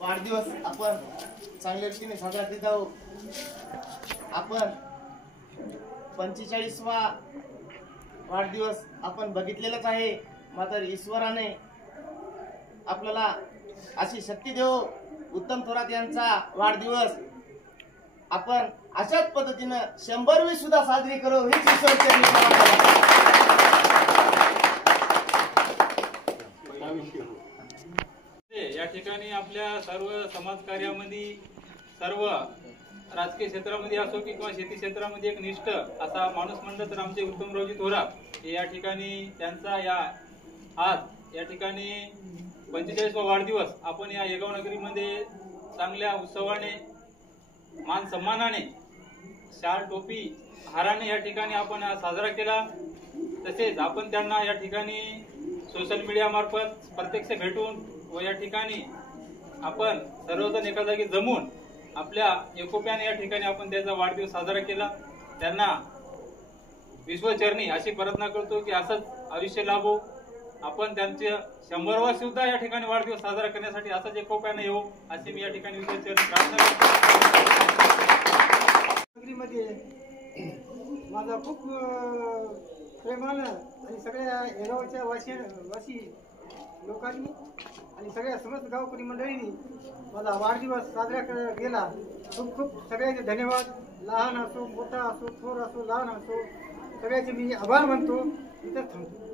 वाढदिवस आपण चांगल्या रीतीने साजरा करीत आहोत. आपण 45वा वाढदिवस आपण बघितलेलाच आहे. मात्र ईश्वराने आपल्याला अशी शक्ती देव. उत्तम थोरात यांचा वाढदिवस आपण अशाच पद्धतीने 100वी सुद्धा साजरी करू हेच ईश्वराचे या ठिकाणी आपल्या सर्व समाजकार्यामध्ये, सर्व राजकीय क्षेत्रामध्ये असो किंवा शेती क्षेत्रामध्ये एक निष्ठ असा माणूस म्हणलं तर आमचे उत्तमरावजी थोरात हे या ठिकाणी त्यांचा आज या ठिकाणी 45वा वाढदिवस आपण या येगाव नगरीमध्ये चांगल्या उत्सवाने, मान सन्मानाने, शाल टोपी हाराने या ठिकाणी आपण साजरा केला. तसेच आपण त्यांना या ठिकाणी सोशल मीडिया मार्फत प्रत्यक्ष भेटून व या ठिकाणी आपण सर्वजण एका जागी जमून आपल्या एकोप्याने या ठिकाणी आपण त्याचा वाढदिवस साजरा केला. त्यांना विश्वचरणी अशी प्रार्थना करतो की असंच आयुष्य लाभो. आपण त्यांचे 100वा सुद्धा या ठिकाणी वाढदिवस साजरा करण्यासाठी असंच एकोप्याने येऊ अशी मी या ठिकाणी विश्वचरणी प्रार्थना करतो. माझा खूप प्रेमानं आणि सगळ्या येगावच्या वासी लोकांनी आणि सगळ्या समस्त गावकरी मंडळींनी माझा वाढदिवस साजरा केला. खूप खूप सगळ्याचे धन्यवाद. लहान असो, मोठा असो, थोर असो, लहान असो, सगळ्याचे मी आभार मानतो. इथं थांबतो.